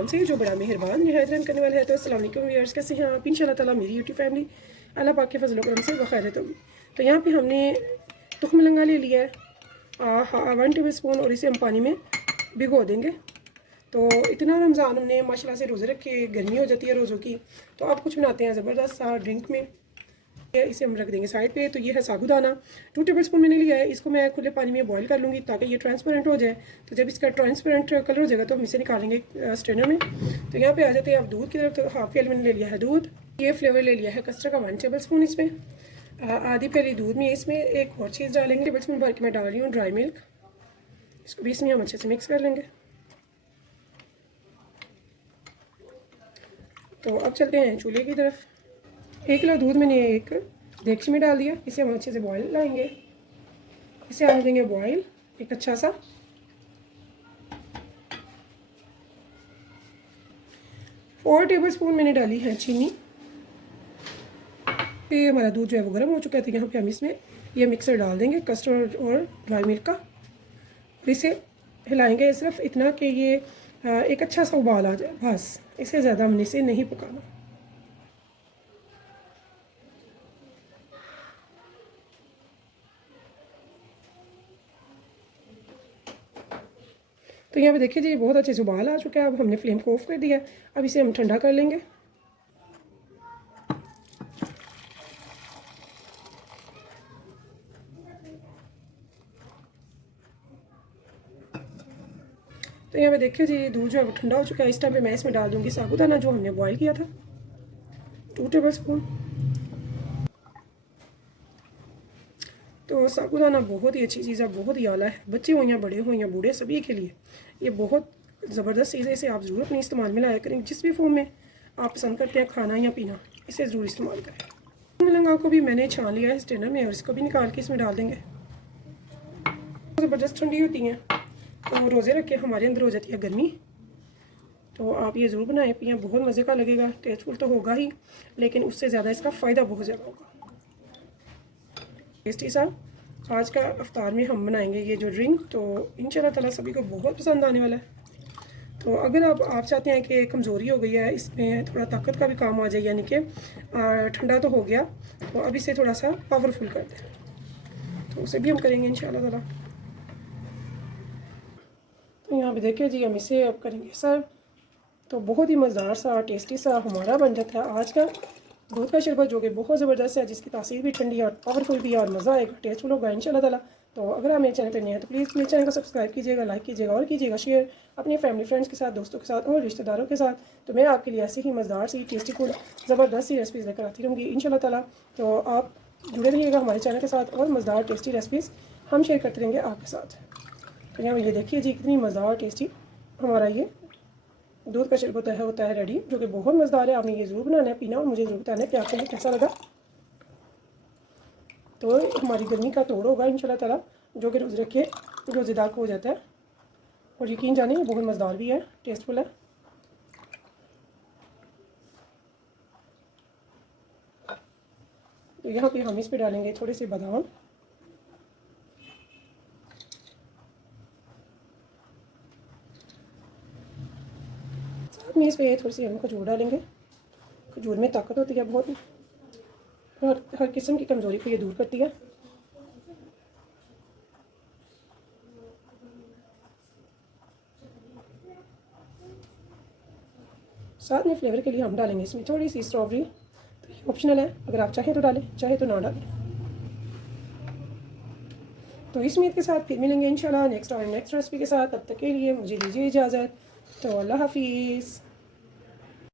नाम से जो बड़ा मेहरबान निहायत रहम करने वाला है। तो अस्सलाम वालेकुम व्यूअर्स, कैसे हैं आप? इंशाल्लाह ताला मेरी यूट्यूब फैमिली अल्लाह पाक के फजल करम से बखैरियत होगी। तो यहाँ पे हमने तुख्म लंगा ले लिया है 1 टेबल स्पून, और इसे हम पानी में भिगो देंगे। तो इतना रमज़ान हमने माशाल्लाह से रोज़े रखे, गर्मी हो जाती है रोज़ों की, तो आप कुछ बनाते हैं ज़बरदस्त सा ड्रिंक में, इसे हम रख देंगे साइड पे। तो ये है साबूदाना 2 टेबल स्पून मैंने लिया है। इसको मैं खुले पानी में बॉईल कर लूँगी ताकि ये ट्रांसपेरेंट हो जाए। तो जब इसका ट्रांसपेरेंट कलर हो जाएगा तो हम इसे निकालेंगे स्ट्रेनर में। तो यहाँ पे आ जाते हैं आप दूध की तरफ। तो हाफ केल मैंने ले लिया है दूध। ये फ्लेवर ले लिया है कस्टर्ड का 1 टेबल स्पून। इसमें आधी प्याली दूध में इसमें एक और चीज़ डालेंगे, टेबल स्पून भर के मैं डाल रही हूँ ड्राई मिल्क। इसको भी इसमें हम अच्छे से मिक्स कर लेंगे। तो अब चलते हैं चूल्हे की तरफ। 1 किलो दूध मैंने एक देगची में डाल दिया। इसे हम अच्छे से बॉईल लाएंगे। इसे आने देंगे बॉईल एक अच्छा सा। 4 टेबल स्पून मैंने डाली है चीनी। ये हमारा दूध जो है वो गर्म हो चुका है। तो यहाँ पे हम इसमें ये मिक्सर डाल देंगे कस्टर्ड और ड्राई मिल्क का। इसे हिलाएंगे सिर्फ इतना कि ये एक अच्छा सा उबाल आ जाए, बस। इसे ज़्यादा हमने इसे नहीं पकाना। तो यहाँ पे देखिए जी बहुत अच्छे से उबाल आ चुका है। अब हमने फ्लेम को ऑफ कर दिया। अब इसे हम ठंडा कर लेंगे। तो यहाँ पे देखिए जी दूध जो है वो ठंडा हो चुका है। इस टाइम पे मैं इसमें डाल दूँगी साबूदाना जो हमने बॉईल किया था 2 टेबल स्पून। तो साबूदाना बहुत ही अच्छी चीज़ है, बहुत ही आला है। बच्चे हो या बड़े हो या बूढ़े, सभी के लिए ये बहुत ज़बरदस्त चीज़ है। इसे आप ज़रूर अपने इस्तेमाल में लाया करें। जिस भी फॉर्म में आप पसंद करते हैं खाना या पीना, इसे ज़रूर इस्तेमाल करें। मलंगा को भी मैंने छान लिया है स्ट्रेनर में, और इसको भी निकाल के इसमें डाल देंगे। ज़बरदस्त ठंडी होती हैं, तो रोज़े रख के हमारे अंदर हो जाती है गर्मी। तो आप ये ज़रूर बनाएं, पिएं, बहुत मज़े का लगेगा। टेस्टफुल तो होगा ही, लेकिन उससे ज़्यादा इसका फ़ायदा बहुत ज़्यादा होगा। टेस्टी सा आज का अफ्तार में हम बनाएंगे ये जो ड्रिंक। तो इंशाल्लाह ताला सभी को बहुत पसंद आने वाला है। तो अगर आप चाहते हैं कि कमज़ोरी हो गई है, इसमें थोड़ा ताकत का भी काम आ जाए, यानी कि ठंडा तो हो गया, तो अब इसे थोड़ा सा पावरफुल कर दें। तो उसे भी हम करेंगे इंशाल्लाह ताला। तो यहाँ पे देखिए जी हम इसे अब करेंगे सर्व। तो बहुत ही मज़ेदार सा टेस्टी सा हमारा बन जाता है आज का दूध का शरबत, जो कि बहुत ज़बरदस्त है, जिसकी तासीर भी ठंडी और पावरफुल भी है, और मज़ा आएगा, टेस्टफुल होगा इंशाल्लाह ताला। तो अगर आप मेरे चैनल पर नए हैं तो प्लीज़ मेरे चैनल को सब्सक्राइब कीजिएगा, लाइक कीजिएगा और कीजिएगा शेयर अपनी फैमिली फ्रेंड्स के साथ, दोस्तों के साथ और रिश्तेदारों के साथ। तो मैं आपके लिए ऐसी ही मज़ेदार सी टेस्टी फूड ज़बरदस्त सी रेसिपीज़ लेकर आती रहूँगी इंशाल्लाह ताला। तो आप जुड़े रहिएगा हमारे चैनल के साथ, और मज़ेदार टेस्टी रेसिपीज़ हम शेयर करते रहेंगे आपके साथ। तो यहाँ ये देखिए जी कितनी मज़ेदार टेस्टी हमारा ये दूध का शरबत होता है रेडी, जो कि बहुत मज़ेदार है। आपने ये ज़रूर बनाना है, पीना, और मुझे ज़रूर बताना है कि आपको ये कैसा लगा। तो हमारी गर्मी का तोड़ होगा इंशाल्लाह ताला, जो कि रोज़े रखे रोज़ेदार को हो जाता है। और यकीन जाने ये बहुत मज़ेदार भी है, टेस्टफुल है। तो यहाँ पे हम इस पे डालेंगे थोड़े से बादाम, साथ में इस पे थोड़ी सी हम खजूर डालेंगे। खजूर में ताकत होती है बहुत, हर किस्म की कमज़ोरी को ये दूर करती है। साथ में फ्लेवर के लिए हम डालेंगे इसमें थोड़ी सी स्ट्रॉबेरी। तो ये ऑप्शनल है, अगर आप चाहें तो डालें, चाहे तो ना डालें। तो इस उम्मीद के साथ फिर मिलेंगे इंशाल्लाह नेक्स्ट रेसिपी के साथ। तब तक के लिए मुझे दीजिए इजाज़त। तो अल्लाह हाफिज़।